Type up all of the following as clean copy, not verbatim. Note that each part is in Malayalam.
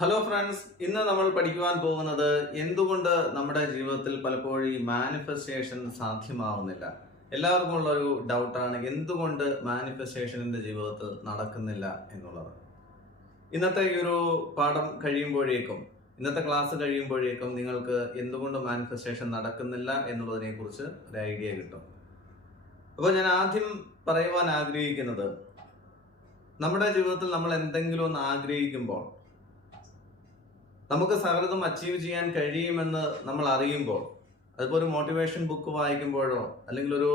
ഹലോ ഫ്രണ്ട്സ്, ഇന്ന് നമ്മൾ പഠിക്കുവാൻ പോകുന്നത് എന്തുകൊണ്ട് നമ്മുടെ ജീവിതത്തിൽ പലപ്പോഴും ഈ മാനിഫെസ്റ്റേഷൻ സാധ്യമാവുന്നില്ല. എല്ലാവർക്കും ഉള്ള ഒരു ഡൗട്ടാണ് എന്തുകൊണ്ട് മാനിഫെസ്റ്റേഷനിന്റെ ജീവിതത്തിൽ നടക്കുന്നില്ല എന്നുള്ളത്. ഇന്നത്തെ ഈ ഒരു പാഠം കഴിയുമ്പോഴേക്കും, ഇന്നത്തെ ക്ലാസ് കഴിയുമ്പോഴേക്കും നിങ്ങൾക്ക് എന്തുകൊണ്ട് മാനിഫെസ്റ്റേഷൻ നടക്കുന്നില്ല എന്നുള്ളതിനെ കുറിച്ച് ഒരു ഐഡിയ കിട്ടും. അപ്പോൾ ഞാൻ ആദ്യം പറയുവാൻ ആഗ്രഹിക്കുന്നത്, നമ്മുടെ ജീവിതത്തിൽ നമ്മൾ എന്തെങ്കിലും ഒന്ന് ആഗ്രഹിക്കുമ്പോൾ, നമുക്ക് സകലതും അച്ചീവ് ചെയ്യാൻ കഴിയുമെന്ന് നമ്മൾ അറിയുമ്പോൾ, അതിപ്പോൾ ഒരു മോട്ടിവേഷൻ ബുക്ക് വായിക്കുമ്പോഴോ അല്ലെങ്കിൽ ഒരു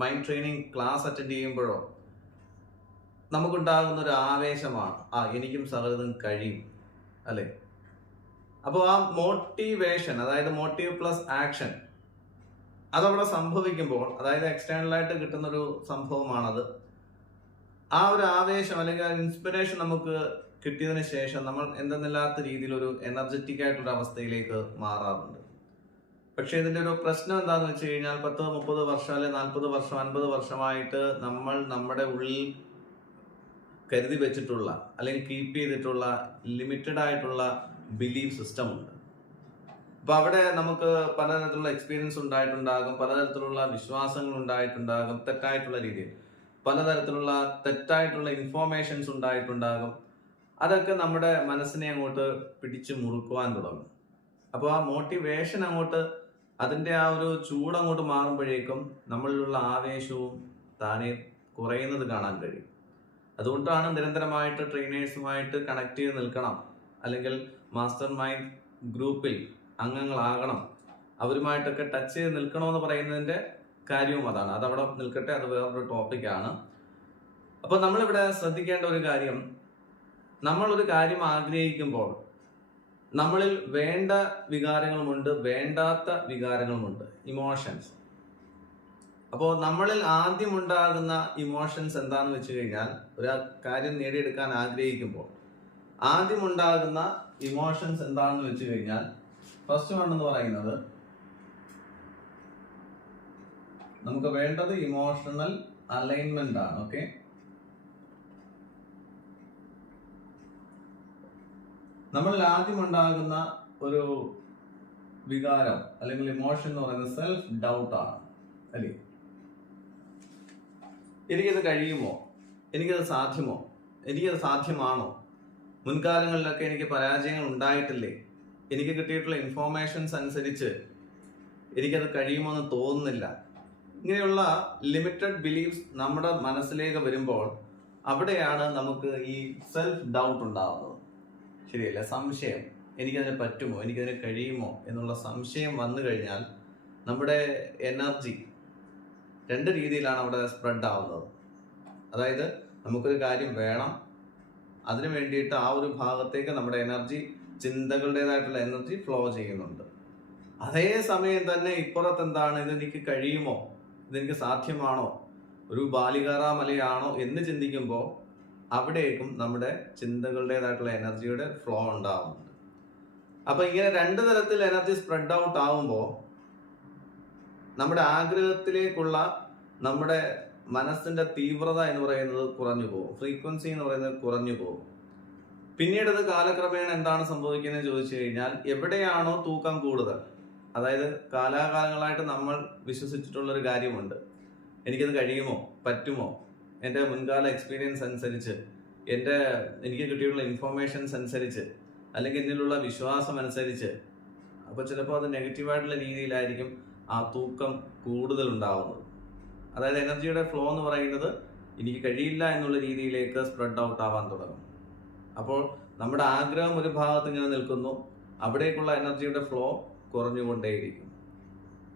മൈൻഡ് ട്രെയിനിങ് ക്ലാസ് അറ്റൻഡ് ചെയ്യുമ്പോഴോ നമുക്കുണ്ടാകുന്ന ഒരു ആവേശമാണ്, എനിക്കും സകലതും കഴിയും, അല്ലേ? അപ്പോൾ ആ മോട്ടിവേഷൻ, അതായത് മോട്ടീവ് പ്ലസ് ആക്ഷൻ, അതവിടെ സംഭവിക്കുമ്പോൾ, അതായത് എക്സ്റ്റേണലായിട്ട് കിട്ടുന്നൊരു സംഭവമാണത്. ആ ഒരു ആവേശം അല്ലെങ്കിൽ ആ ഇൻസ്പിറേഷൻ നമുക്ക് കിട്ടിയതിന് ശേഷം നമ്മൾ എന്തെന്നില്ലാത്ത രീതിയിൽ ഒരു എനർജറ്റിക് ആയിട്ടുള്ള അവസ്ഥയിലേക്ക് മാറാറുണ്ട്. പക്ഷെ ഇതിന്റെ ഒരു പ്രശ്നം എന്താണെന്ന് വെച്ച് കഴിഞ്ഞാൽ 10-30 വർഷം അല്ലെങ്കിൽ 40 വർഷം 50 വർഷമായിട്ട് നമ്മൾ നമ്മുടെ ഉള്ളിൽ കരുതി വെച്ചിട്ടുള്ള അല്ലെങ്കിൽ കീപ്പ് ചെയ്തിട്ടുള്ള ലിമിറ്റഡ് ആയിട്ടുള്ള ബിലീഫ് സിസ്റ്റം ഉണ്ട്. അപ്പൊ അവിടെ നമുക്ക് പലതരത്തിലുള്ള എക്സ്പീരിയൻസ് ഉണ്ടായിട്ടുണ്ടാകും, പലതരത്തിലുള്ള വിശ്വാസങ്ങൾ ഉണ്ടായിട്ടുണ്ടാകും, തെറ്റായിട്ടുള്ള രീതിയിൽ പലതരത്തിലുള്ള തെറ്റായിട്ടുള്ള ഇൻഫോർമേഷൻസ് ഉണ്ടായിട്ടുണ്ടാകും. അതൊക്കെ നമ്മുടെ മനസ്സിനെ അങ്ങോട്ട് പിടിച്ചു മുറുക്കുവാൻ തുടങ്ങും. അപ്പോൾ ആ മോട്ടിവേഷൻ അങ്ങോട്ട്, അതിൻ്റെ ആ ഒരു ചൂട് അങ്ങോട്ട് മാറുമ്പോഴേക്കും നമ്മളിലുള്ള ആവേശവും താനെ കുറയുന്നത് കാണാൻ കഴിയും. അതുകൊണ്ടാണ് നിരന്തരമായിട്ട് ട്രെയിനേഴ്സുമായിട്ട് കണക്ട് ചെയ്ത് നിൽക്കണം, അല്ലെങ്കിൽ മാസ്റ്റർ മൈൻഡ് ഗ്രൂപ്പിൽ അംഗങ്ങളാകണം, അവരുമായിട്ടൊക്കെ ടച്ച് ചെയ്ത് നിൽക്കണമെന്ന് പറയുന്നതിൻ്റെ കാര്യവും അതാണ്. അതവിടെ നിൽക്കട്ടെ, അത് വേറൊരു ടോപ്പിക്കാണ്. അപ്പോൾ നമ്മളിവിടെ ശ്രദ്ധിക്കേണ്ട ഒരു കാര്യം, നമ്മളൊരു കാര്യം ആഗ്രഹിക്കുമ്പോൾ നമ്മളിൽ വേണ്ട വികാരങ്ങളുമുണ്ട്, വേണ്ടാത്ത വികാരങ്ങളുമുണ്ട്, ഇമോഷൻസ്. അപ്പോൾ നമ്മളിൽ ആദ്യം ഉണ്ടാകുന്ന ഇമോഷൻസ് എന്താണെന്ന് വെച്ച് കഴിഞ്ഞാൽ, ഒരു കാര്യം നേടിയെടുക്കാൻ ആഗ്രഹിക്കുമ്പോൾ ആദ്യം ഉണ്ടാകുന്ന ഇമോഷൻസ് എന്താണെന്ന് വെച്ച് കഴിഞ്ഞാൽ, ഫസ്റ്റ് വൺ എന്ന് പറയുന്നത്, നമുക്ക് വേണ്ടത് ഇമോഷണൽ അലൈൻമെന്റ് ആണ്. ഓക്കെ, നമ്മളിൽ ആദ്യം ഉണ്ടാകുന്ന ഒരു വികാരം അല്ലെങ്കിൽ ഇമോഷൻ എന്ന് പറയുന്നത് സെൽഫ് ഡൗട്ട് ആണ്, അല്ലേ? എനിക്കത് കഴിയുമോ, എനിക്കത് സാധ്യമോ, എനിക്കത് സാധ്യമാണോ, മുൻകാലങ്ങളിലൊക്കെ എനിക്ക് പരാജയങ്ങൾ ഉണ്ടായിട്ടില്ലേ, എനിക്ക് കിട്ടിയിട്ടുള്ള ഇൻഫോർമേഷൻസ് അനുസരിച്ച് എനിക്കത് കഴിയുമോ എന്ന് തോന്നുന്നില്ല. ഇങ്ങനെയുള്ള ലിമിറ്റഡ് ബിലീഫ്സ് നമ്മുടെ മനസ്സിലേക്ക് വരുമ്പോൾ അവിടെയാണ് നമുക്ക് ഈ സെൽഫ് ഡൗട്ട് ഉണ്ടാവുന്നത്. ശരിയല്ല, സംശയം, എനിക്കതിന് പറ്റുമോ, എനിക്കതിന് കഴിയുമോ എന്നുള്ള സംശയം വന്നു കഴിഞ്ഞാൽ നമ്മുടെ എനർജി രണ്ട് രീതിയിലാണ് അവിടെ സ്പ്രെഡ് ആവുന്നത്. അതായത് നമുക്കൊരു കാര്യം വേണം, അതിനു വേണ്ടിയിട്ട് ആ ഒരു ഭാഗത്തേക്ക് നമ്മുടെ എനർജി, ചിന്തകളുടേതായിട്ടുള്ള എനർജി ഫ്ലോ ചെയ്യുന്നുണ്ട്. അതേ സമയം തന്നെ ഇപ്പുറത്ത് എന്താണ്, ഇതെനിക്ക് കഴിയുമോ, ഇതെനിക്ക് സാധ്യമാണോ, ഒരു ബാലികാറാ മലയാണോ എന്ന് ചിന്തിക്കുമ്പോൾ അവിടേക്കും നമ്മുടെ ചിന്തകളുടേതായിട്ടുള്ള എനർജിയുടെ ഫ്ലോ ഉണ്ടാവുന്നുണ്ട്. അപ്പൊ ഇങ്ങനെ രണ്ട് തരത്തിൽ എനർജി സ്പ്രെഡ് ഔട്ട് ആവുമ്പോൾ നമ്മുടെ ആഗ്രഹത്തിലേക്കുള്ള നമ്മുടെ മനസ്സിന്റെ തീവ്രത എന്ന് പറയുന്നത് കുറഞ്ഞു പോകും, ഫ്രീക്വൻസി എന്ന് പറയുന്നത് കുറഞ്ഞു പോകും. പിന്നീട് അത് കാലക്രമേണ എന്താണ് സംഭവിക്കുന്നത് ചോദിച്ചു കഴിഞ്ഞാൽ, എവിടെയാണോ തൂക്കം കൂടുതൽ, അതായത് കാലാകാലങ്ങളായിട്ട് നമ്മൾ വിശ്വസിച്ചിട്ടുള്ളൊരു കാര്യമുണ്ട്, എനിക്കത് കഴിയുമോ, പറ്റുമോ, എൻ്റെ മുൻകാല എക്സ്പീരിയൻസ് അനുസരിച്ച്, എനിക്ക് കിട്ടിയിട്ടുള്ള ഇൻഫോർമേഷൻസ് അനുസരിച്ച്, അല്ലെങ്കിൽ എന്നിലുള്ള വിശ്വാസം അനുസരിച്ച്, അപ്പോൾ ചിലപ്പോൾ അത് നെഗറ്റീവായിട്ടുള്ള രീതിയിലായിരിക്കും ആ തൂക്കം കൂടുതൽ ഉണ്ടാവുന്നത്. അതായത് എനർജിയുടെ ഫ്ലോ എന്ന് പറയുന്നത് എനിക്ക് കഴിയില്ല എന്നുള്ള രീതിയിലേക്ക് സ്പ്രെഡ് ഔട്ട് ആവാൻ തുടങ്ങും. അപ്പോൾ നമ്മുടെ ആഗ്രഹം ഒരു ഭാഗത്ത് ഇങ്ങനെ നിൽക്കുന്നു, അവിടേക്കുള്ള എനർജിയുടെ ഫ്ലോ കുറഞ്ഞുകൊണ്ടേയിരിക്കും,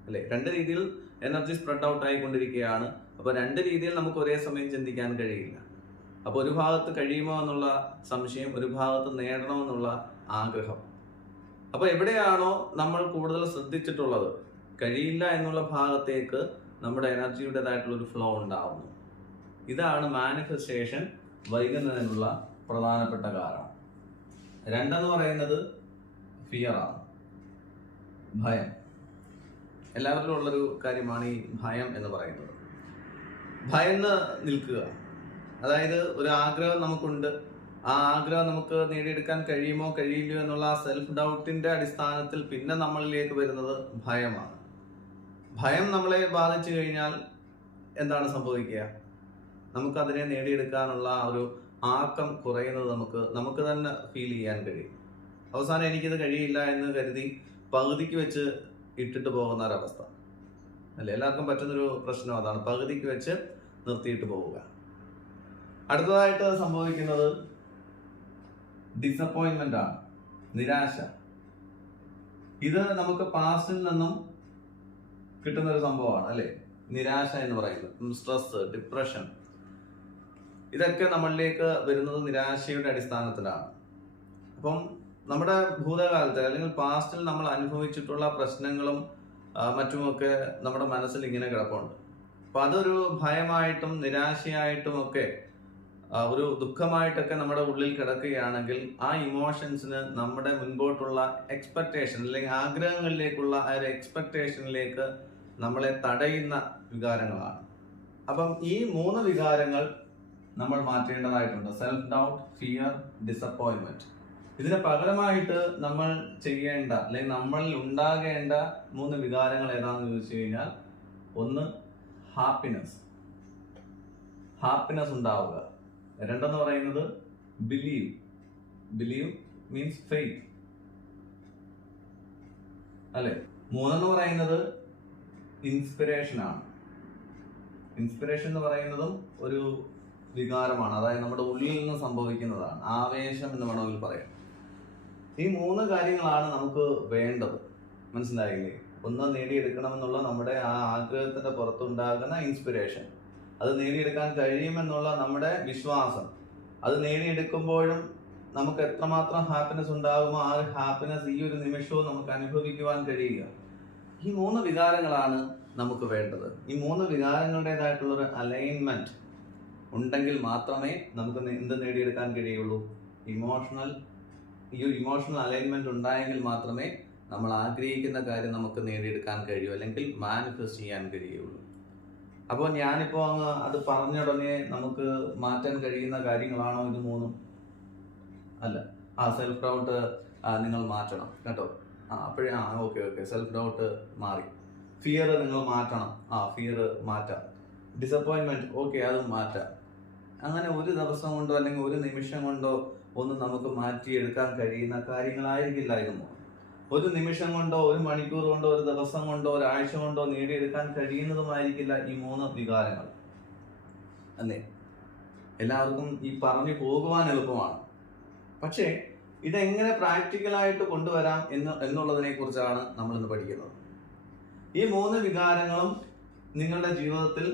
അല്ലേ? രണ്ട് രീതിയിൽ എനർജി സ്പ്രെഡ് ഔട്ട് ആയിക്കൊണ്ടിരിക്കുകയാണ്. അപ്പോൾ രണ്ട് രീതിയിൽ നമുക്ക് ഒരേ സമയം ചിന്തിക്കാൻ കഴിയില്ല. അപ്പോൾ ഒരു ഭാഗത്ത് കഴിയുമോ എന്നുള്ള സംശയം, ഒരു ഭാഗത്ത് നേടണമെന്നുള്ള ആഗ്രഹം. അപ്പോൾ എവിടെയാണോ നമ്മൾ കൂടുതൽ ശ്രദ്ധിച്ചിട്ടുള്ളത്, കഴിയില്ല എന്നുള്ള ഭാഗത്തേക്ക് നമ്മുടെ എനർജിയുടേതായിട്ടുള്ള ഒരു ഫ്ലോ ഉണ്ടാവുന്നു. ഇതാണ് മാനിഫെസ്റ്റേഷൻ വൈകുന്നതിനുള്ള പ്രധാനപ്പെട്ട കാരണം. രണ്ടെന്ന് പറയുന്നത് ഫിയർ ആണ്, ഭയം. എല്ലാവരിലും ഉള്ളൊരു കാര്യമാണ് ഈ ഭയം എന്ന് പറയുന്നത്. ഭയന്ന് നിൽക്കുക, അതായത് ഒരു ആഗ്രഹം നമുക്കുണ്ട്, ആ ആഗ്രഹം നമുക്ക് നേടിയെടുക്കാൻ കഴിയുമോ കഴിയില്ലയോ എന്നുള്ള സെൽഫ് ഡൗട്ടിന്റെ അടിസ്ഥാനത്തിൽ പിന്നെ നമ്മളിലേക്ക് വരുന്നത് ഭയമാണ്. ഭയം നമ്മളെ ബാധിച്ചു കഴിഞ്ഞാൽ എന്താണ് സംഭവിക്കുക? നമുക്കതിനെ നേടിയെടുക്കാനുള്ള ഒരു ആക്കം കുറയുന്നത് നമുക്ക് തന്നെ ഫീൽ ചെയ്യാൻ കഴിയും. അവസാനം എനിക്കിത് കഴിയില്ല എന്ന് കരുതി പകുതിക്ക് വെച്ച് ഇട്ടിട്ട് പോകുന്ന ഒരവസ്ഥ അല്ലേ? എല്ലാവർക്കും പറ്റുന്നൊരു പ്രശ്നം അതാണ്, പകുതിക്ക് വെച്ച് നിർത്തിയിട്ട് പോവുക. അടുത്തതായിട്ട് സംഭവിക്കുന്നത് ഡിസപ്പോയിന്റ്മെന്റ് ആണ്, നിരാശ. ഇത് നമുക്ക് പാസ്റ്റിൽ നിന്നും കിട്ടുന്ന ഒരു സംഭവമാണ് അല്ലെ? നിരാശ എന്ന് പറയുന്നത്, സ്ട്രെസ്, ഡിപ്രഷൻ, ഇതൊക്കെ നമ്മളിലേക്ക് വരുന്നത് നിരാശയുടെ അടിസ്ഥാനത്തിലാണ്. അപ്പം നമ്മുടെ ഭൂതകാലത്ത് അല്ലെങ്കിൽ പാസ്റ്റിൽ നമ്മൾ അനുഭവിച്ചിട്ടുള്ള പ്രശ്നങ്ങളും മറ്റുമൊക്കെ നമ്മുടെ മനസ്സിൽ ഇങ്ങനെ കിടപ്പുണ്ട്. അപ്പൊ അതൊരു ഭയമായിട്ടും നിരാശയായിട്ടും ഒക്കെ ഒരു ദുഃഖമായിട്ടൊക്കെ നമ്മുടെ ഉള്ളിൽ കിടക്കുകയാണെങ്കിൽ ആ ഇമോഷൻസിന് നമ്മുടെ മുൻപോട്ടുള്ള എക്സ്പെക്ടേഷൻ അല്ലെങ്കിൽ ആഗ്രഹങ്ങളിലേക്കുള്ള ആ ഒരു എക്സ്പെക്ടേഷനിലേക്ക് നമ്മളെ തടയുന്ന വികാരങ്ങളാണ്. അപ്പം ഈ 3 വികാരങ്ങൾ നമ്മൾ മാറ്റേണ്ടതായിട്ടുണ്ട്: സെൽഫ് ഡൗട്ട്, ഫിയർ, ഡിസപ്പോയിന്റ്മെന്റ്. ഇതിന് പകരമായിട്ട് നമ്മൾ ചെയ്യേണ്ട അല്ലെങ്കിൽ നമ്മളിൽ ഉണ്ടാകേണ്ട 3 വികാരങ്ങൾ ഏതാണെന്ന് ചോദിച്ചു കഴിഞ്ഞാൽ, ഒന്ന് ഹാപ്പിനെസ് ഉണ്ടാവുക. രണ്ടെന്ന് പറയുന്നത് ബിലീവ് മീൻസ് ഫെയ്ത്ത് അല്ലെ? 3 പറയുന്നത് ഇൻസ്പിറേഷൻ ആണ്. ഇൻസ്പിറേഷൻ എന്ന് പറയുന്നതും ഒരു വികാരമാണ്, അതായത് നമ്മുടെ ഉള്ളിൽ നിന്ന് സംഭവിക്കുന്നതാണ്, ആവേശം എന്ന് വേണമെങ്കിൽ പറയാം. ഈ 3 കാര്യങ്ങളാണ് നമുക്ക് വേണ്ടത്, മനസ്സിലായില്ലേ? ഒന്ന് നേടിയെടുക്കണമെന്നുള്ള നമ്മുടെ ആ ആഗ്രഹത്തിന്റെ പുറത്തുണ്ടാകുന്ന ഇൻസ്പിറേഷൻ, അത് നേടിയെടുക്കാൻ കഴിയുമെന്നുള്ള നമ്മുടെ വിശ്വാസം, അത് നേടിയെടുക്കുമ്പോഴും നമുക്ക് എത്രമാത്രം ഹാപ്പിനെസ് ഉണ്ടാകുമോ ആ ഒരു ഹാപ്പിനെസ് ഈ ഒരു നിമിഷവും നമുക്ക് അനുഭവിക്കുവാൻ കഴിയുക. ഈ 3 വികാരങ്ങളാണ് നമുക്ക് വേണ്ടത്. ഈ 3 വികാരങ്ങളുടേതായിട്ടുള്ള ഒരു അലൈൻമെന്റ് ഉണ്ടെങ്കിൽ മാത്രമേ നമുക്ക് എന്ത് നേടിയെടുക്കാൻ കഴിയുള്ളൂ? ഈ ഒരു ഇമോഷണൽ അലൈൻമെന്റ് ഉണ്ടായെങ്കിൽ മാത്രമേ നമ്മൾ ആഗ്രഹിക്കുന്ന കാര്യം നമുക്ക് നേടിയെടുക്കാൻ കഴിയൂ, അല്ലെങ്കിൽ മാനിഫെസ്റ്റ് ചെയ്യാൻ കഴിയുള്ളൂ. അപ്പോൾ ഞാനിപ്പോൾ അത് പറഞ്ഞ ഉടനെ നമുക്ക് മാറ്റാൻ കഴിയുന്ന കാര്യങ്ങളാണോ ഇത് 3? അല്ല. സെൽഫ് ഡൗട്ട് നിങ്ങൾ മാറ്റണം കേട്ടോ. അപ്പോഴേ ഓക്കെ സെൽഫ് ഡൗട്ട് മാറി. ഫിയർ നിങ്ങൾ മാറ്റണം, ഫിയർ മാറ്റാം. ഡിസപ്പോയിന്റ്മെന്റ് അത് മാറ്റാം. അങ്ങനെ ഒരു ദിവസം കൊണ്ടോ അല്ലെങ്കിൽ ഒരു നിമിഷം കൊണ്ടോ ഒന്നും നമുക്ക് മാറ്റിയെടുക്കാൻ കഴിയുന്ന കാര്യങ്ങളായിരിക്കില്ല ഇതൊന്നും. ഒരു നിമിഷം കൊണ്ടോ, ഒരു മണിക്കൂർ കൊണ്ടോ, ഒരു ദിവസം കൊണ്ടോ, ഒരാഴ്ച കൊണ്ടോ നേടിയെടുക്കാൻ കഴിയുന്നതുമായിരിക്കില്ല ഈ 3 വികാരങ്ങൾ അല്ലേ? എല്ലാവർക്കും ഈ പറഞ്ഞു പോകുവാൻ എളുപ്പമാണ്, പക്ഷേ ഇതെങ്ങനെ പ്രാക്ടിക്കലായിട്ട് കൊണ്ടുവരാം എന്നുള്ളതിനെ കുറിച്ചാണ് നമ്മൾ ഇന്ന് പഠിക്കുന്നത്. ഈ 3 വികാരങ്ങളും നിങ്ങളുടെ ജീവിതത്തിൽ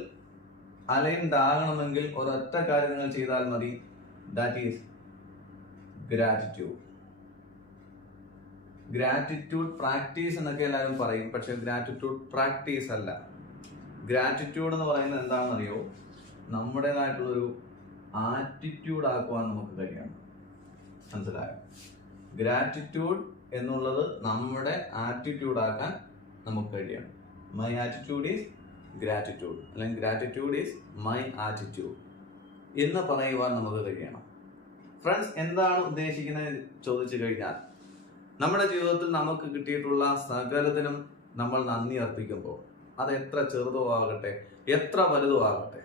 അലൈൻഡ് ആകണമെങ്കിൽ ഒരൊറ്റ കാര്യം നിങ്ങൾ ചെയ്താൽ മതി. ദാറ്റ് ഈസ് ഗ്രാറ്റിറ്റ്യൂഡ് പ്രാക്ടീസ് എന്നൊക്കെ എല്ലാവരും പറയും, പക്ഷെ ഗ്രാറ്റിറ്റ്യൂഡ് പ്രാക്ടീസ് അല്ല. ഗ്രാറ്റിറ്റ്യൂഡ് എന്ന് പറയുന്നത് എന്താണെന്നറിയോ? നമ്മുടേതായിട്ടുള്ളൊരു ആറ്റിറ്റ്യൂഡ് ആക്കുവാൻ നമുക്ക് കഴിയണം, മനസ്സിലായോ? ഗ്രാറ്റിറ്റ്യൂഡ് എന്നുള്ളത് നമ്മുടെ ആറ്റിറ്റ്യൂഡ് ആക്കാൻ നമുക്ക് കഴിയണം. മൈ ആറ്റിറ്റ്യൂഡ് ഈസ് ഗ്രാറ്റിറ്റ്യൂഡ്, അല്ലെങ്കിൽ ഗ്രാറ്റിറ്റ്യൂഡ് ഈസ് മൈ ആറ്റിറ്റ്യൂഡ് എന്ന് പറയുവാൻ നമുക്ക് കഴിയണം. ഫ്രണ്ട്സ്, എന്താണ് ഉദ്ദേശിക്കുന്നത് ചോദിച്ചു കഴിഞ്ഞാൽ, നമ്മുടെ ജീവിതത്തിൽ നമുക്ക് കിട്ടിയിട്ടുള്ള സകലത്തിനും നമ്മൾ നന്ദി അർപ്പിക്കുമ്പോൾ, അത് എത്ര ചെറുതോ ആകട്ടെ എത്ര വലുതോ ആകട്ടെ,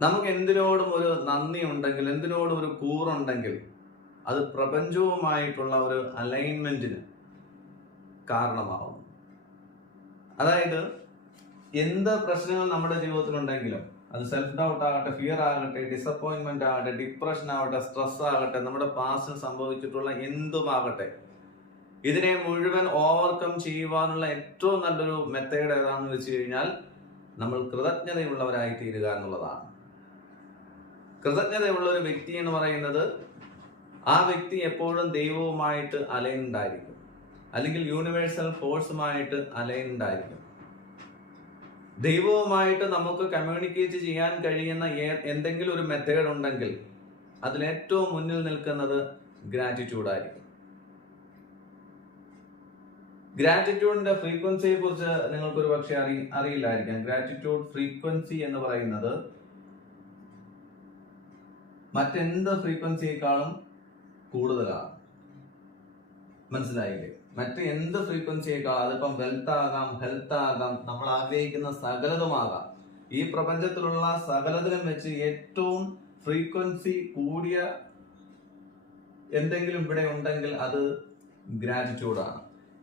നമുക്ക് എന്തിനോടും ഒരു നന്ദി ഉണ്ടെങ്കിൽ, എന്തിനോടും ഒരു കൂറുണ്ടെങ്കിൽ, അത് പ്രപഞ്ചവുമായിട്ടുള്ള ഒരു അലൈൻമെന്റിന് കാരണമാവുന്നു. അതായത് എന്ത് പ്രശ്നങ്ങൾ നമ്മുടെ ജീവിതത്തിലുണ്ടെങ്കിലും, അത് സെൽഫ് ഡൗട്ട് ആകട്ടെ, ഫിയർ ആകട്ടെ, ഡിസപ്പോയിന്റ്മെന്റ് ആകട്ടെ, ഡിപ്രഷൻ ആകട്ടെ, സ്ട്രെസ് ആകട്ടെ, നമ്മുടെ പാസ്റ്റിൽ സംഭവിച്ചിട്ടുള്ള എന്തുമാകട്ടെ, ഇതിനെ മുഴുവൻ ഓവർകം ചെയ്യുവാനുള്ള ഏറ്റവും നല്ലൊരു മെത്തേഡ് ഏതാണെന്ന് വെച്ച് കഴിഞ്ഞാൽ, നമ്മൾ കൃതജ്ഞതയുള്ളവരായി തീരുക എന്നുള്ളതാണ്. കൃതജ്ഞതയുള്ള ഒരു വ്യക്തി എന്ന് പറയുന്നത് ആ വ്യക്തി എപ്പോഴും ദൈവവുമായിട്ട് അലൈൻഡ് ആയിരിക്കും, അല്ലെങ്കിൽ യൂണിവേഴ്സൽ ഫോഴ്സുമായിട്ട് അലൈൻഡ് ആയിരിക്കും. ദൈവവുമായിട്ട് നമുക്ക് കമ്മ്യൂണിക്കേറ്റ് ചെയ്യാൻ കഴിയുന്ന എന്തെങ്കിലും ഒരു മെത്തേഡ് ഉണ്ടെങ്കിൽ അതിൽ ഏറ്റവും മുന്നിൽ നിൽക്കുന്നത് ഗ്രാറ്റിറ്റ്യൂഡ് ആയിരിക്കും. ഗ്രാറ്റിറ്റ്യൂഡിന്റെ ഫ്രീക്വൻസിയെ കുറിച്ച് നിങ്ങൾക്കൊരു പക്ഷെ അറിയില്ലായിരിക്കാം. ഗ്രാറ്റിറ്റ്യൂഡ് ഫ്രീക്വൻസി എന്ന് പറയുന്നത് മറ്റെന്ത് ഫ്രീക്വൻസിയേക്കാളും കൂടുതലാണ്. മനസ്സിലായില്ലേ? മറ്റ് എന്ത് ഫ്രീക്വൻസിയേക്കാളും, അതിപ്പം വെൽത്ത് ആകാം, ഹെൽത്ത് ആകാം, നമ്മൾ ആഗ്രഹിക്കുന്ന സകലതുമാകാം. ഈ പ്രപഞ്ചത്തിലുള്ള സകലതിലും വെച്ച് ഏറ്റവും ഫ്രീക്വൻസി കൂടിയ എന്തെങ്കിലും ഇവിടെ ഉണ്ടെങ്കിൽ അത് ഗ്രാറ്റിറ്റ്യൂഡാണ്.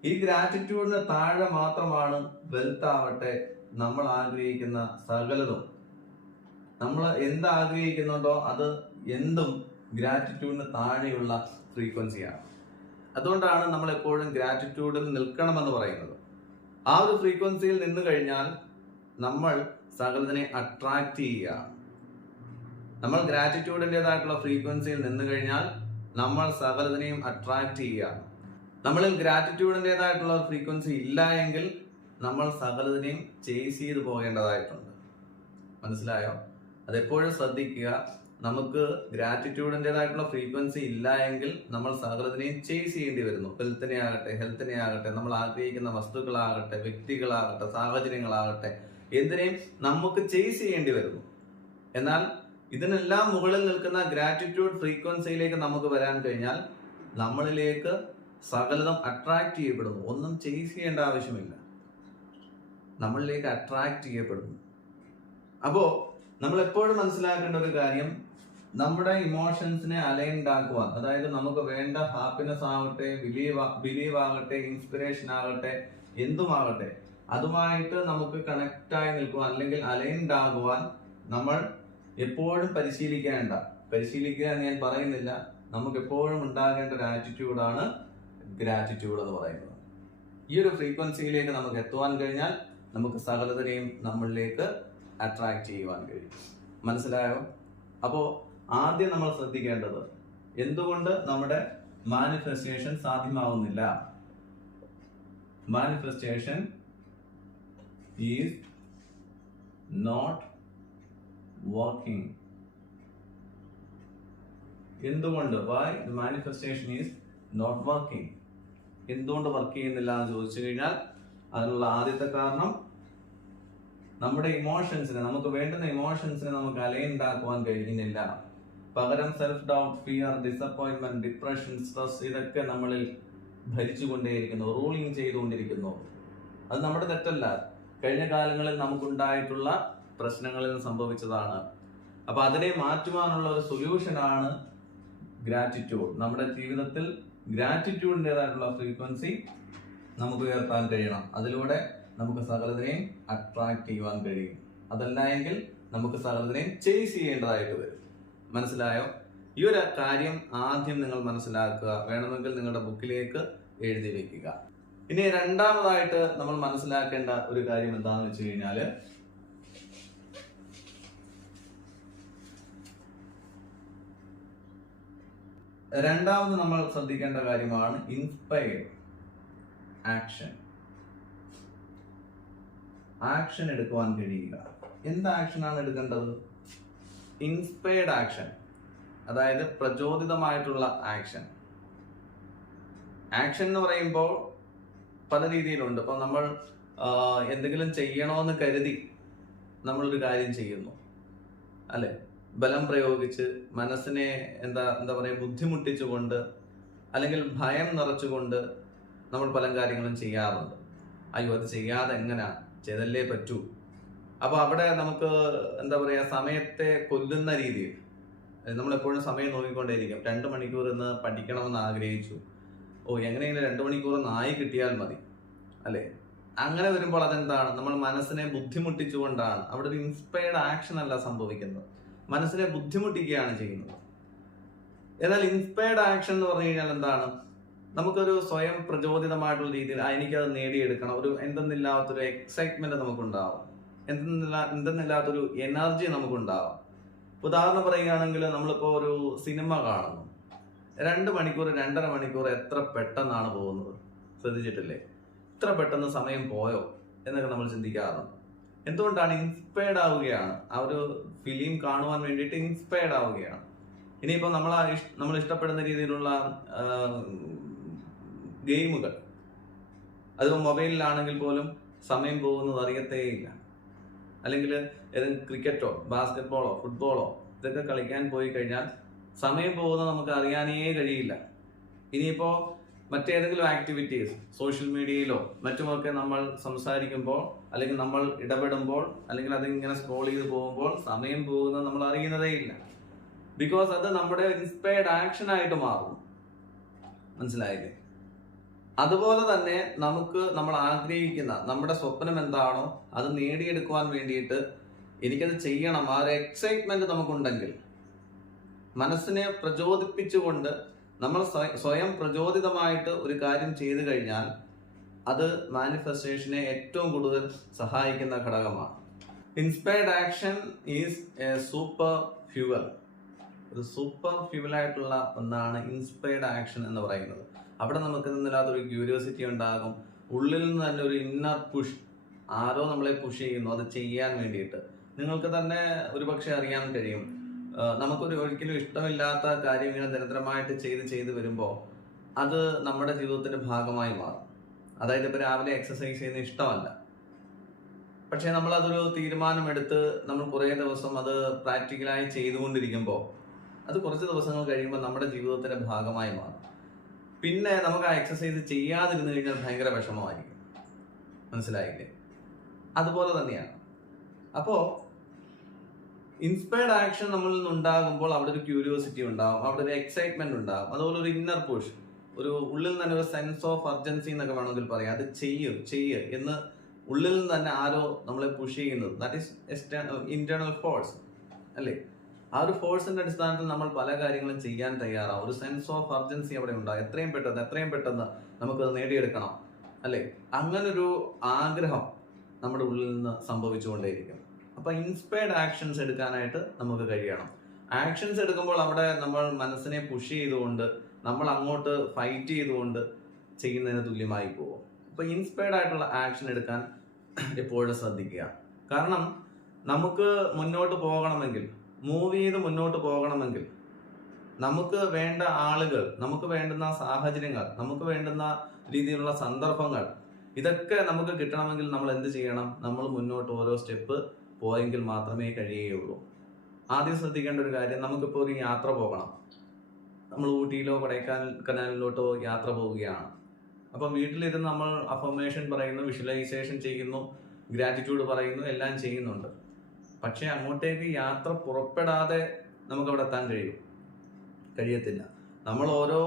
ഈ ഗ്രാറ്റിറ്റ്യൂഡിന് താഴെ മാത്രമാണ് വെൽത്ത് ആവട്ടെ, നമ്മൾ ആഗ്രഹിക്കുന്ന സകലതും. നമ്മൾ എന്താഗ്രഹിക്കുന്നുണ്ടോ അത് എന്തും ഗ്രാറ്റിറ്റ്യൂഡിന് താഴെയുള്ള ഫ്രീക്വൻസിയാണ്. അതുകൊണ്ടാണ് നമ്മൾ എപ്പോഴും ഗ്രാറ്റിറ്റ്യൂഡിൽ നിൽക്കണമെന്ന് പറയുന്നത്. ആ ഒരു ഫ്രീക്വൻസിയിൽ നിന്ന് കഴിഞ്ഞാൽ നമ്മൾ സകലതിനെ അട്രാക്ട് ചെയ്യുകയാണ്. നമ്മൾ ഗ്രാറ്റിറ്റ്യൂഡിൻ്റെതായിട്ടുള്ള ഫ്രീക്വൻസിയിൽ നിന്ന് കഴിഞ്ഞാൽ നമ്മൾ സകലതിനെയും അട്രാക്ട് ചെയ്യുകയാണ്. നമ്മളിൽ ഗ്രാറ്റിറ്റ്യൂഡിൻ്റെതായിട്ടുള്ള ഫ്രീക്വൻസി ഇല്ല എങ്കിൽ നമ്മൾ സകലതിനെയും ചേസ് ചെയ്ത് പോകേണ്ടതായിട്ടുണ്ട്. മനസ്സിലായോ? അതെപ്പോഴും ശ്രദ്ധിക്കുക. നമുക്ക് ഗ്രാറ്റിറ്റ്യൂഡിൻ്റെതായിട്ടുള്ള ഫ്രീക്വൻസി ഇല്ല എങ്കിൽ നമ്മൾ സകലതിനെയും ചേസ് ചെയ്യേണ്ടി വരുന്നു. വെൽത്തിനെ ആകട്ടെ, ഹെൽത്തിനെ ആകട്ടെ, നമ്മൾ ആഗ്രഹിക്കുന്ന വസ്തുക്കളാകട്ടെ, വ്യക്തികളാകട്ടെ, സാഹചര്യങ്ങളാകട്ടെ, എന്തിനേയും നമുക്ക് ചേസ് ചെയ്യേണ്ടി വരുന്നു. എന്നാൽ ഇതിനെല്ലാം മുകളിൽ നിൽക്കുന്ന ഗ്രാറ്റിറ്റ്യൂഡ് ഫ്രീക്വൻസിയിലേക്ക് നമുക്ക് വരാൻ കഴിഞ്ഞാൽ നമ്മളിലേക്ക് സകലതും അട്രാക്ട് ചെയ്യപ്പെടുന്നു. ഒന്നും ചേസ് ചെയ്യേണ്ട ആവശ്യമില്ല, നമ്മളിലേക്ക് അട്രാക്ട് ചെയ്യപ്പെടുന്നു. അപ്പോ നമ്മൾ എപ്പോഴും മനസ്സിലാക്കേണ്ട ഒരു കാര്യം, നമ്മുടെ ഇമോഷൻസിനെ അലൈൻഡ് ആക്കുവാൻ, അതായത് നമുക്ക് വേണ്ട ഹാപ്പിനെസ് ആവട്ടെ, ബിലീവ് ആകട്ടെ, ഇൻസ്പിറേഷൻ ആകട്ടെ, എന്തുമാകട്ടെ, അതുമായിട്ട് നമുക്ക് കണക്റ്റ് ആയി നിൽക്കുവാൻ അല്ലെങ്കിൽ അലൈൻഡ് ആകുവാൻ നമ്മൾ എപ്പോഴും പരിശീലിക്കുക എന്ന് ഞാൻ പറയുന്നില്ല. നമുക്ക് എപ്പോഴും ഉണ്ടാകേണ്ട ഒരു ആറ്റിറ്റ്യൂഡാണ് ഗ്രാറ്റിറ്റ്യൂഡ് എന്ന് പറയുന്നത്. ഈ ഒരു ഫ്രീക്വൻസിയിലേക്ക് നമുക്ക് എത്തുവാൻ കഴിഞ്ഞാൽ നമുക്ക് സകലതിനെയും നമ്മളിലേക്ക് അട്രാക്ട് ചെയ്യുവാൻ കഴിയും. മനസ്സിലായോ? അപ്പോൾ ആദ്യം നമ്മൾ ശ്രദ്ധിക്കേണ്ടത്, എന്തുകൊണ്ട് നമ്മുടെ മാനിഫെസ്റ്റേഷൻ സാധ്യമാവുന്നില്ല? Manifestation is not working. എന്തുകൊണ്ട്? Why the manifestation is not working? എന്തുകൊണ്ട് വർക്ക് ചെയ്യുന്നില്ല എന്ന് ചോദിച്ചു കഴിഞ്ഞാൽ അതിനുള്ള ആദ്യത്തെ കാരണം, നമ്മുടെ ഇമോഷൻസിനെ, നമുക്ക് വേണ്ടുന്ന ഇമോഷൻസിനെ നമുക്ക് അലൈൻഡ് ആക്കുവാൻ കഴിയുന്നില്ല. പകരം self doubt, fear, disappointment, depression, stress, ഇതൊക്കെ നമ്മളിൽ ഭരിച്ചുകൊണ്ടേയിരിക്കുന്നു, റൂളിങ് ചെയ്തുകൊണ്ടിരിക്കുന്നു. അത് നമ്മുടെ തെറ്റല്ല, കഴിഞ്ഞ കാലങ്ങളിൽ നമുക്കുണ്ടായിട്ടുള്ള പ്രശ്നങ്ങളിൽ നിന്ന് സംഭവിച്ചതാണ്. അപ്പൊ അതിനെ മാറ്റുവാനുള്ള ഒരു സൊല്യൂഷനാണ് ഗ്രാറ്റിറ്റ്യൂഡ്. നമ്മുടെ ജീവിതത്തിൽ ഗ്രാറ്റിറ്റ്യൂഡിൻ്റെതായിട്ടുള്ള ഫ്രീക്വൻസി നമുക്ക് ഉയർത്താൻ കഴിയണം. അതിലൂടെ നമുക്ക് സകലതിനെയും അട്രാക്ട് ചെയ്യുവാൻ കഴിയും. അതല്ല എങ്കിൽ നമുക്ക് സകലതിനെയും ചേസ് ചെയ്യേണ്ടതായിട്ട് വരും. മനസ്സിലായോ? ഈ ഒരു കാര്യം ആദ്യം നിങ്ങൾ മനസ്സിലാക്കുക. വേണമെങ്കിൽ നിങ്ങളുടെ ബുക്കിലേക്ക് എഴുതി വെക്കുക. ഇനി രണ്ടാമതായിട്ട് നമ്മൾ മനസ്സിലാക്കേണ്ട ഒരു കാര്യം എന്താണെന്ന് വെച്ച് കഴിഞ്ഞാല്, രണ്ടാമത് നമ്മൾ ശ്രദ്ധിക്കേണ്ട കാര്യമാണ് ഇൻസ്പയർഡ് ആക്ഷൻ. ആക്ഷൻ എടുക്കുവാൻ കഴിയുക. എന്ത് ആക്ഷനാണ് എടുക്കേണ്ടത്? ഇൻസ്പയർഡ് ആക്ഷൻ, അതായത് പ്രചോദിതമായിട്ടുള്ള ആക്ഷൻ. ആക്ഷൻ എന്ന് പറയുമ്പോൾ പല രീതിയിലുണ്ട്. ഇപ്പം നമ്മൾ എന്തെങ്കിലും ചെയ്യണമെന്ന് കരുതി നമ്മളൊരു കാര്യം ചെയ്യുന്നു, അല്ലെ? ബലം പ്രയോഗിച്ച് മനസ്സിനെ എന്താ പറയുക, ബുദ്ധിമുട്ടിച്ചുകൊണ്ട് അല്ലെങ്കിൽ ഭയം നിറച്ചുകൊണ്ട് നമ്മൾ പല കാര്യങ്ങളും ചെയ്യാറുണ്ട്. അയ്യോ, അത് ചെയ്യാതെ എങ്ങനെയാ, ചെയ്തല്ലേ പറ്റൂ. അപ്പൊ അവിടെ നമുക്ക് എന്താ പറയാ, സമയത്തെ കൊല്ലുന്ന രീതിയിൽ നമ്മളെപ്പോഴും സമയം നോക്കിക്കൊണ്ടേയിരിക്കും. 2 മണിക്കൂർ ഇന്ന് പഠിക്കണമെന്ന് ആഗ്രഹിച്ചു, എങ്ങനെയെങ്കിലും 2 മണിക്കൂർ നായി കിട്ടിയാൽ മതി, അല്ലെ? അങ്ങനെ വരുമ്പോൾ അതെന്താണ്? നമ്മൾ മനസ്സിനെ ബുദ്ധിമുട്ടിച്ചുകൊണ്ടാണ്. അവിടെ ഒരു ഇൻസ്പയർഡ് ആക്ഷൻ അല്ല സംഭവിക്കുന്നത്, മനസ്സിനെ ബുദ്ധിമുട്ടിക്കുകയാണ് ചെയ്യുന്നത്. എന്നാൽ ഇൻസ്പയർഡ് ആക്ഷൻ എന്ന് പറഞ്ഞു കഴിഞ്ഞാൽ എന്താണ്? നമുക്കൊരു സ്വയം പ്രചോദിതമായിട്ടുള്ള രീതിയിൽ എനിക്കത് നേടിയെടുക്കണം, ഒരു എന്തെന്നില്ലാത്തൊരു എക്സൈറ്റ്മെന്റ് നമുക്കുണ്ടാവും, എന്തെന്നില്ലാത്തൊരു എനർജി നമുക്കുണ്ടാവും. ഉദാഹരണം പറയുകയാണെങ്കിൽ, നമ്മളിപ്പോൾ ഒരു സിനിമ കാണുന്നു, 2 മണിക്കൂർ 2.5 മണിക്കൂർ എത്ര പെട്ടെന്നാണ് പോകുന്നത്, ശ്രദ്ധിച്ചിട്ടില്ലേ? ഇത്ര പെട്ടെന്ന് സമയം പോയോ എന്നൊക്കെ നമ്മൾ ചിന്തിക്കാറുണ്ട്. എന്തുകൊണ്ടാണ്? ഇൻസ്പയർഡ് ആവുകയാണ്. ആ ഒരു ഫിലിം കാണുവാൻ വേണ്ടിയിട്ട് ഇൻസ്പയർഡ് ആവുകയാണ്. ഇനിയിപ്പോൾ നമ്മൾ ഇഷ്ടപ്പെടുന്ന രീതിയിലുള്ള ഗെയിമുകൾ, അതിപ്പോൾ മൊബൈലിലാണെങ്കിൽ പോലും സമയം പോകുന്നത് അറിയത്തേയില്ല. അല്ലെങ്കിൽ ഏതെങ്കിലും ക്രിക്കറ്റോ ബാസ്കറ്റ്ബോളോ ഫുട്ബോളോ ഇതൊക്കെ കളിക്കാൻ പോയി കഴിഞ്ഞാൽ സമയം പോകുന്നത് നമുക്ക് അറിയാനേ കഴിയില്ല. ഇനിയിപ്പോ മറ്റേതെങ്കിലും ആക്ടിവിറ്റീസ് സോഷ്യൽ മീഡിയയിലോ മറ്റുമൊക്കെ നമ്മൾ സംസാരിക്കുമ്പോൾ അല്ലെങ്കിൽ നമ്മൾ ഇടപെടുമ്പോൾ അല്ലെങ്കിൽ അതിങ്ങനെ സ്ക്രോൾ ചെയ്ത് പോകുമ്പോൾ സമയം പോകുന്നത് നമ്മൾ അറിയുന്നതേ ഇല്ല. ബിക്കോസ് അത് നമ്മുടെ ഇൻസ്പയർഡ് ആക്ഷൻ ആയിട്ട് മാറും. മനസ്സിലായില്ലേ? അതുപോലെ തന്നെ നമ്മൾ ആഗ്രഹിക്കുന്ന നമ്മുടെ സ്വപ്നം എന്താണോ അത് നേടിയെടുക്കുവാൻ വേണ്ടിയിട്ട് എനിക്കത് ചെയ്യണം, ആ ഒരു എക്സൈറ്റ്മെന്റ് നമുക്കുണ്ടെങ്കിൽ, മനസ്സിനെ പ്രചോദിപ്പിച്ചുകൊണ്ട് നമ്മൾ സ്വയം പ്രചോദിതമായിട്ട് ഒരു കാര്യം ചെയ്തു കഴിഞ്ഞാൽ അത് മാനിഫെസ്റ്റേഷനെ ഏറ്റവും കൂടുതൽ സഹായിക്കുന്ന ഘടകമാണ്. Inspired action is A super fuel. ഒരു സൂപ്പർ ഫ്യൂവലായിട്ടുള്ള ഒന്നാണ് ഇൻസ്പയർഡ് ആക്ഷൻ എന്ന് പറയുന്നത്. അവിടെ നമുക്ക് നിന്നില്ലാത്തൊരു ക്യൂരിയോസിറ്റി ഉണ്ടാകും, ഉള്ളിൽ നിന്ന് തന്നെ ഒരു ഇന്നർ പുഷ്, ആരോ നമ്മളെ പുഷ് ചെയ്യുന്നു അത് ചെയ്യാൻ വേണ്ടിയിട്ട്. നിങ്ങൾക്ക് തന്നെ ഒരുപക്ഷെ അറിയാൻ കഴിയും, നമുക്കൊരു ഒരിക്കലും ഇഷ്ടമില്ലാത്ത കാര്യം ഇങ്ങനെ നിരന്തരമായിട്ട് ചെയ്ത് വരുമ്പോൾ അത് നമ്മുടെ ജീവിതത്തിന്റെ ഭാഗമായി മാറും. അതായത് ഇപ്പൊ രാവിലെ എക്സസൈസ് ചെയ്യുന്ന ഇഷ്ടമല്ല, പക്ഷെ നമ്മൾ അതൊരു തീരുമാനമെടുത്ത് നമ്മൾ കുറേ ദിവസം അത് പ്രാക്ടിക്കലായി ചെയ്തുകൊണ്ടിരിക്കുമ്പോൾ അത് കുറച്ച് ദിവസങ്ങൾ കഴിയുമ്പോൾ നമ്മുടെ ജീവിതത്തിന്റെ ഭാഗമായി മാറും. പിന്നെ നമുക്ക് ആ എക്സസൈസ് ചെയ്യാതിരുന്നു കഴിഞ്ഞാൽ ഭയങ്കര വിഷമമായിരിക്കും. മനസ്സിലായില്ലേ? അതുപോലെ തന്നെയാണ്. അപ്പോ ഇൻസ്പയർഡ് ആക്ഷൻ നമ്മളിൽ നിന്നുണ്ടാകുമ്പോൾ അവിടെ ഒരു ക്യൂരിയോസിറ്റി ഉണ്ടാകും, അവിടെ ഒരു എക്സൈറ്റ്മെന്റ് ഉണ്ടാകും, അതുപോലെ ഒരു ഇന്നർ പുഷ്, ഒരു ഉള്ളിൽ തന്നെ ഒരു സെൻസ് ഓഫ് അർജൻസി എന്നൊക്കെ വേണമെങ്കിൽ പറയാം. അത് ചെയ്യ് എന്ന് ഉള്ളിൽ നിന്ന് തന്നെ ആരോ നമ്മളെ പുഷ് ചെയ്യുന്നത്, ദാറ്റ് ഈസ് ഇന്റേണൽ ഫോഴ്സ് അല്ലേ? ആ ഒരു ഫോഴ്സിന്റെ അടിസ്ഥാനത്തിൽ നമ്മൾ പല കാര്യങ്ങളും ചെയ്യാൻ തയ്യാറാവും. ഒരു സെൻസ് ഓഫ് അർജൻസി അവിടെ ഉണ്ടാകും. എത്രയും പെട്ടെന്ന് നമുക്കത് നേടിയെടുക്കണം അല്ലേ? അങ്ങനൊരു ആഗ്രഹം നമ്മുടെ ഉള്ളിൽ നിന്ന് സംഭവിച്ചുകൊണ്ടേയിരിക്കും. അപ്പൊ ഇൻസ്പയർഡ് ആക്ഷൻസ് എടുക്കാനായിട്ട് നമുക്ക് കഴിയണം. ആക്ഷൻസ് എടുക്കുമ്പോൾ അവിടെ നമ്മൾ മനസ്സിനെ പുഷ് ചെയ്തുകൊണ്ട് നമ്മൾ അങ്ങോട്ട് ഫൈറ്റ് ചെയ്തുകൊണ്ട് ചെയ്യുന്നതിന് തുല്യമായി പോകും. അപ്പൊ ഇൻസ്പയർഡ് ആയിട്ടുള്ള ആക്ഷൻ എടുക്കാൻ എപ്പോഴും ശ്രദ്ധിക്കുക. കാരണം നമുക്ക് മുന്നോട്ട് പോകണമെങ്കിൽ, മൂവ് ചെയ്ത് മുന്നോട്ട് പോകണമെങ്കിൽ, നമുക്ക് വേണ്ട ആളുകൾ, നമുക്ക് വേണ്ടുന്ന സാഹചര്യങ്ങൾ, നമുക്ക് വേണ്ടുന്ന രീതിയിലുള്ള സന്ദർഭങ്ങൾ, ഇതൊക്കെ നമുക്ക് കിട്ടണമെങ്കിൽ നമ്മൾ എന്ത് ചെയ്യണം? നമ്മൾ മുന്നോട്ട് ഓരോ സ്റ്റെപ്പ് പോയെങ്കിൽ മാത്രമേ കഴിയുകയുള്ളൂ. ആദ്യം ശ്രദ്ധിക്കേണ്ട ഒരു കാര്യം, നമുക്കിപ്പോൾ ഒരു യാത്ര പോകണം. നമ്മൾ ഊട്ടിയിലോ കൊടൈക്കനാലിലോട്ടോ യാത്ര പോവുകയാണ്. അപ്പം വീട്ടിലിരുന്ന് നമ്മൾ അഫർമേഷൻ പറയുന്നു, വിഷ്വലൈസേഷൻ ചെയ്യുന്നു, ഗ്രാറ്റിറ്റ്യൂഡ് പറയുന്നു, എല്ലാം ചെയ്യുന്നുണ്ട്. പക്ഷെ അങ്ങോട്ടേക്ക് യാത്ര പുറപ്പെടാതെ നമുക്ക് അവിടെ എത്താൻ കഴിയത്തില്ല. നമ്മൾ ഓരോ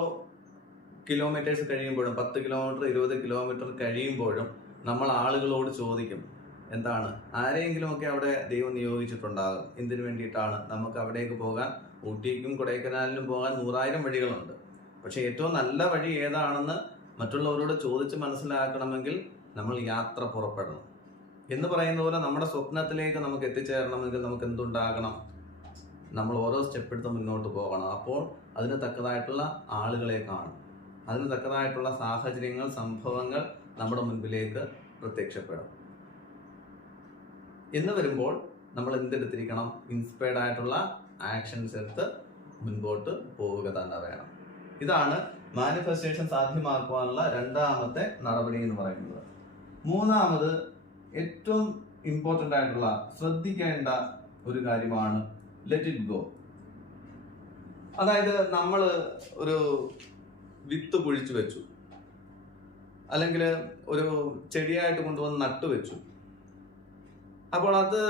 കിലോമീറ്റേഴ്സ് കഴിയുമ്പോഴും, 10 കിലോമീറ്റർ 20 കിലോമീറ്റർ കഴിയുമ്പോഴും നമ്മൾ ആളുകളോട് ചോദിക്കും, എന്താണ്, ആരെയെങ്കിലുമൊക്കെ അവിടെ ദൈവം നിയോഗിച്ചിട്ടുണ്ടാകും. എന്തിനു വേണ്ടിയിട്ടാണ്? നമുക്ക് അവിടേക്ക് പോകാൻ, ഊട്ടിക്കും കൊടൈക്കനാലിനും പോകാൻ 100,000 വഴികളുണ്ട്. പക്ഷെ ഏറ്റവും നല്ല വഴി ഏതാണെന്ന് മറ്റുള്ളവരോട് ചോദിച്ച് മനസ്സിലാക്കണമെങ്കിൽ നമ്മൾ യാത്ര പുറപ്പെടണം. എന്ന് പറയുന്ന പോലെ നമ്മുടെ സ്വപ്നത്തിലേക്ക് നമുക്ക് എത്തിച്ചേരണമെങ്കിൽ നമുക്ക് എന്തുണ്ടാകണം? നമ്മൾ ഓരോ സ്റ്റെപ്പ് എടുത്ത് മുന്നോട്ട് പോകണം. അപ്പോൾ അതിന് തക്കതായിട്ടുള്ള ആളുകളെ കാണും, അതിന് തക്കതായിട്ടുള്ള സാഹചര്യങ്ങൾ, സംഭവങ്ങൾ നമ്മുടെ മുൻപിലേക്ക് പ്രത്യക്ഷപ്പെടും. എന്ന് വരുമ്പോൾ നമ്മൾ എന്തെടുത്തിരിക്കണം? ഇൻസ്പയർഡ് ആയിട്ടുള്ള ആക്ഷൻസ് എടുത്ത് മുൻപോട്ട് പോവുക തന്നെ വേണം. ഇതാണ് മാനിഫെസ്റ്റേഷൻ സാധ്യമാക്കുവാനുള്ള രണ്ടാമത്തെ നടപടി എന്ന് പറയുന്നത്. മൂന്നാമത് ഏറ്റവും ഇമ്പോർട്ടൻ്റ് ആയിട്ടുള്ള ശ്രദ്ധിക്കേണ്ട ഒരു കാര്യമാണ് ലെറ്റ് ഇറ്റ് ഗോ. അതായത് നമ്മൾ ഒരു വിത്ത് കുഴിച്ചു വെച്ചു, അല്ലെങ്കിൽ ഒരു ചെടിയായിട്ട് കൊണ്ടുവന്ന് നട്ടുവെച്ചു. അപ്പോൾ അത്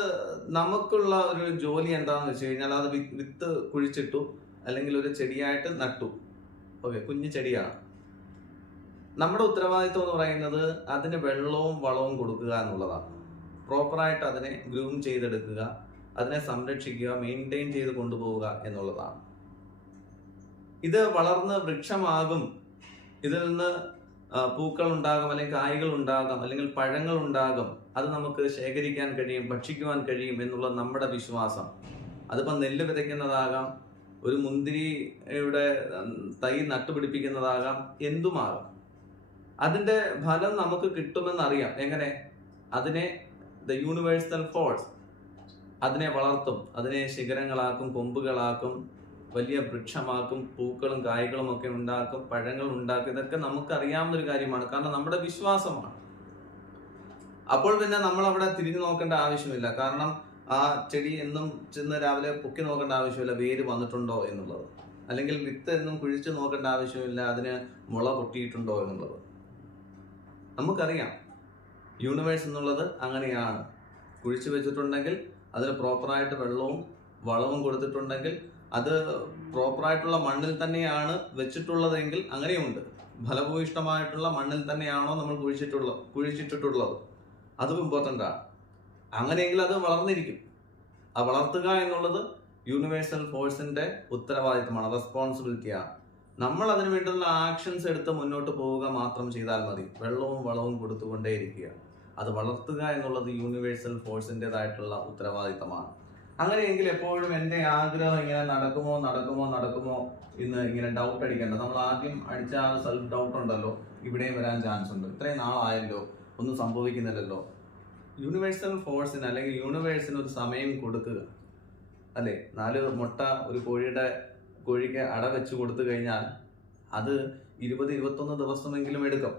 നമുക്കുള്ള ഒരു ജോലി എന്താണെന്ന് വെച്ച് കഴിഞ്ഞാൽ, അത് വിത്ത് കുഴിച്ചിട്ടു അല്ലെങ്കിൽ ഒരു ചെടിയായിട്ട് നട്ടു, ഓക്കെ, കുഞ്ഞു ചെടിയാണ്. നമ്മുടെ ഉത്തരവാദിത്വം എന്ന് പറയുന്നത് അതിന് വെള്ളവും വളവും കൊടുക്കുക എന്നുള്ളതാണ്. പ്രോപ്പറായിട്ട് അതിനെ ഗ്രൂം ചെയ്തെടുക്കുക, അതിനെ സംരക്ഷിക്കുക, മെയിൻറ്റെയിൻ ചെയ്ത് കൊണ്ടുപോവുക എന്നുള്ളതാണ്. ഇത് വളർന്ന് വൃക്ഷമാകും, ഇതിൽ നിന്ന് പൂക്കൾ ഉണ്ടാകും, അല്ലെങ്കിൽ കായ്കൾ ഉണ്ടാകും, അല്ലെങ്കിൽ പഴങ്ങൾ ഉണ്ടാകും, അത് നമുക്ക് ശേഖരിക്കാൻ കഴിയും, ഭക്ഷിക്കുവാൻ കഴിയും എന്നുള്ള നമ്മുടെ വിശ്വാസം. അതിപ്പോൾ നെല്ല് വിതയ്ക്കുന്നതാകാം, ഒരു മുന്തിരിയുടെ തൈ നട്ടുപിടിപ്പിക്കുന്നതാകാം, എന്തുമാകാം. അതിന്റെ ഫലം നമുക്ക് കിട്ടുമെന്നറിയാം. എങ്ങനെ? അതിനെ ദ യൂണിവേഴ്സൽ ഫോഴ്സ് അതിനെ വളർത്തും, അതിനെ ശിഖരങ്ങളാക്കും, കൊമ്പുകളാക്കും, വലിയ വൃക്ഷമാക്കും, പൂക്കളും കായ്കളും ഒക്കെ ഉണ്ടാക്കും, പഴങ്ങൾ ഉണ്ടാക്കും. ഇതൊക്കെ നമുക്ക് അറിയാവുന്ന ഒരു കാര്യമാണ്, കാരണം നമ്മുടെ വിശ്വാസമാണ്. അപ്പോൾ പിന്നെ നമ്മൾ അവിടെ തിരിഞ്ഞു നോക്കേണ്ട ആവശ്യമില്ല. കാരണം ആ ചെടി എന്നും ചെന്ന് രാവിലെ പൊക്കി നോക്കേണ്ട ആവശ്യമില്ല വേര് വന്നിട്ടുണ്ടോ എന്നുള്ളത്. അല്ലെങ്കിൽ വിത്ത് എന്നും കുഴിച്ച് നോക്കേണ്ട ആവശ്യമില്ല അതിന് മുള പൊട്ടിയിട്ടുണ്ടോ എന്നുള്ളത്. നമുക്കറിയാം യൂണിവേഴ്സ് എന്നുള്ളത് അങ്ങനെയാണ്. കുഴിച്ചു വെച്ചിട്ടുണ്ടെങ്കിൽ അതിന് പ്രോപ്പറായിട്ട് വെള്ളവും വളവും കൊടുത്തിട്ടുണ്ടെങ്കിൽ അത് പ്രോപ്പറായിട്ടുള്ള മണ്ണിൽ തന്നെയാണ് വെച്ചിട്ടുള്ളതെങ്കിൽ അങ്ങനെയുണ്ട്. ഫലഭൂയിഷ്ടമായിട്ടുള്ള മണ്ണിൽ തന്നെയാണോ നമ്മൾ കുഴിച്ചിട്ടിട്ടുള്ളത്, അതും ഇമ്പോർട്ടൻ്റ് ആണ്. അങ്ങനെയെങ്കിൽ അത് വളർന്നിരിക്കും. ആ വളർത്തുക എന്നുള്ളത് യൂണിവേഴ്സൽ ഫോഴ്സിന്റെ ഉത്തരവാദിത്തമാണ്, റെസ്പോൺസിബിലിറ്റിയാണ്. നമ്മൾ അതിനു വേണ്ടിയുള്ള ആക്ഷൻസ് എടുത്ത് മുന്നോട്ട് പോവുക മാത്രം ചെയ്താൽ മതി. വെള്ളവും വളവും കൊടുത്തുകൊണ്ടേയിരിക്കുക. അത് വളർത്തുക എന്നുള്ളത് യൂണിവേഴ്സൽ ഫോഴ്സിൻ്റെതായിട്ടുള്ള ഉത്തരവാദിത്തമാണ്. അങ്ങനെയെങ്കിൽ എപ്പോഴും എൻ്റെ ആഗ്രഹം ഇങ്ങനെ നടക്കുമോ എന്ന് ഇങ്ങനെ ഡൗട്ട് അടിക്കേണ്ട. നമ്മൾ ആദ്യം അടിച്ച ആ സെൽഫ് ഡൗട്ട് ഉണ്ടല്ലോ, ഇവിടെയും വരാൻ ചാൻസ് ഉണ്ട്. ഇത്രയും നാളായല്ലോ, ഒന്നും സംഭവിക്കുന്നില്ലല്ലോ. യൂണിവേഴ്സൽ ഫോഴ്സിന് അല്ലെങ്കിൽ യൂണിവേഴ്സിന് ഒരു സമയം കൊടുക്കുക, അല്ലേ? 4 മുട്ട ഒരു കോഴിക്ക് അട വെച്ച് കൊടുത്തു കഴിഞ്ഞാൽ അത് 20-21 ദിവസമെങ്കിലും എടുക്കും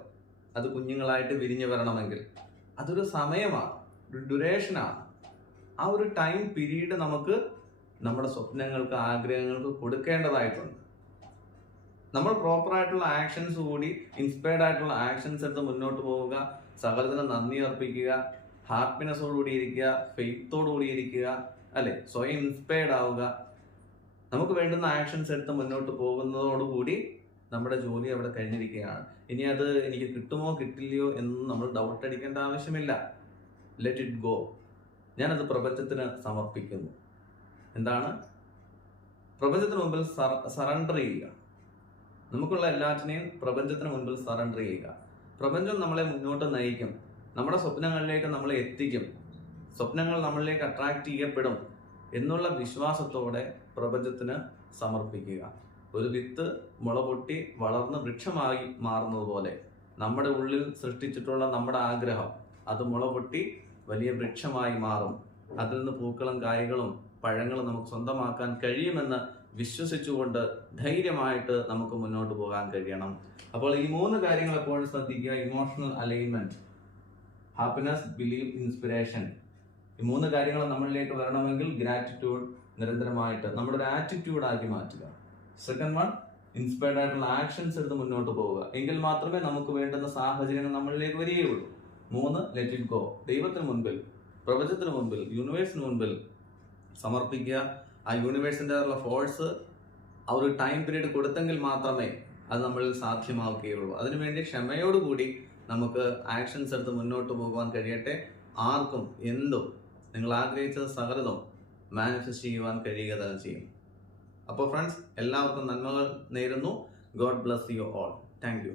അത് കുഞ്ഞുങ്ങളായിട്ട് വിരിഞ്ഞു വരണമെങ്കിൽ. അതൊരു സമയമാണ്, ഒരു ഡ്യൂറേഷനാണ്. ആ ഒരു ടൈം പീരീഡ് നമുക്ക് നമ്മുടെ സ്വപ്നങ്ങൾക്ക്, ആഗ്രഹങ്ങൾക്ക് കൊടുക്കേണ്ടതായിട്ടുണ്ട്. നമ്മൾ പ്രോപ്പറായിട്ടുള്ള ആക്ഷൻസ് കൂടി, ഇൻസ്പയർഡ് ആയിട്ടുള്ള ആക്ഷൻസ് എടുത്ത് മുന്നോട്ട് പോവുക, സകലത്തിന് നന്ദി അർപ്പിക്കുക, ഹാപ്പിനെസ്സോടുകൂടി ഇരിക്കുക, ഫെയ്ത്തോടുകൂടി ഇരിക്കുക, അല്ലെ? സ്വയം ഇൻസ്പയർഡ് ആവുക. നമുക്ക് വേണ്ടുന്ന ആക്ഷൻസ് എടുത്ത് മുന്നോട്ട് പോകുന്നതോടുകൂടി നമ്മുടെ ജോലി അവിടെ കഴിഞ്ഞിരിക്കുകയാണ്. ഇനി അത് എനിക്ക് കിട്ടുമോ കിട്ടില്ലയോ എന്ന് നമ്മൾ ഡൗട്ട് അടിക്കേണ്ട ആവശ്യമില്ല. Let it go. ഞാനത് പ്രപഞ്ചത്തിന് സമർപ്പിക്കുന്നു. എന്താണ്? പ്രപഞ്ചത്തിന് മുമ്പിൽ സറണ്ടർ ചെയ്യുക. നമുക്കുള്ള എല്ലാറ്റിനെയും പ്രപഞ്ചത്തിന് മുൻപിൽ സറണ്ടർ ചെയ്യുക. പ്രപഞ്ചം നമ്മളെ മുന്നോട്ട് നയിക്കും, നമ്മുടെ സ്വപ്നങ്ങളിലേക്ക് നമ്മളെ എത്തിക്കും, സ്വപ്നങ്ങൾ നമ്മളിലേക്ക് അട്രാക്ട് ചെയ്യപ്പെടും എന്നുള്ള വിശ്വാസത്തോടെ പ്രപഞ്ചത്തിന് സമർപ്പിക്കുക. ഒരു വിത്ത് മുള പൊട്ടി വളർന്ന് വൃക്ഷമായി മാറുന്നത് പോലെ നമ്മുടെ ഉള്ളിൽ സൃഷ്ടിച്ചിട്ടുള്ള നമ്മുടെ ആഗ്രഹം അത് മുള പൊട്ടി വലിയ വൃക്ഷമായി മാറും. അതിൽ നിന്ന് പൂക്കളും കായ്കളും പഴങ്ങളും നമുക്ക് സ്വന്തമാക്കാൻ കഴിയുമെന്ന് വിശ്വസിച്ചുകൊണ്ട് ധൈര്യമായിട്ട് നമുക്ക് മുന്നോട്ട് പോകാൻ കഴിയണം. അപ്പോൾ ഈ 3 കാര്യങ്ങൾ എപ്പോഴും ശ്രദ്ധിക്കുക. Emotional alignment, happiness, believe, inspiration. ഈ 3 കാര്യങ്ങൾ നമ്മളിലേക്ക് വരണമെങ്കിൽ ഗ്രാറ്റിറ്റ്യൂഡ് നിരന്തരമായിട്ട് നമ്മുടെ ഒരു ആറ്റിറ്റ്യൂഡ് ആക്കി മാറ്റുക. സെക്കൻഡ് വൺ, ഇൻസ്പയർഡ് ആയിട്ടുള്ള ആക്ഷൻസ് എടുത്ത് മുന്നോട്ട് പോവുക. എങ്കിൽ മാത്രമേ നമുക്ക് വേണ്ടുന്ന സാഹചര്യങ്ങൾ നമ്മളിലേക്ക് വരികയുള്ളൂ. 3, ലെറ്റ് ഇറ്റ് ഗോ. ദൈവത്തിന് മുൻപിൽ, പ്രപഞ്ചത്തിന് മുൻപിൽ, യൂണിവേഴ്സിന് മുൻപിൽ സമർപ്പിക്കുക. ആ യൂണിവേഴ്സിൻ്റെ ഫോഴ്സ് ആ ഒരു ടൈം പീരീഡ് കൊടുത്തെങ്കിൽ മാത്രമേ അത് നമ്മളിൽ സാധ്യമാവുകയുള്ളൂ. അതിനുവേണ്ടി ക്ഷമയോടുകൂടി നമുക്ക് ആക്ഷൻസ് എടുത്ത് മുന്നോട്ട് പോകുവാൻ കഴിയട്ടെ. ആർക്കും എന്തും നിങ്ങൾ ആഗ്രഹിച്ചത് സകലതും മാനിഫെസ്റ്റ് ചെയ്യുവാൻ കഴിയുക തന്നെ ചെയ്യും. അപ്പോൾ ഫ്രണ്ട്സ്, എല്ലാവർക്കും നന്മകൾ നേരുന്നു. God bless you all. Thank you.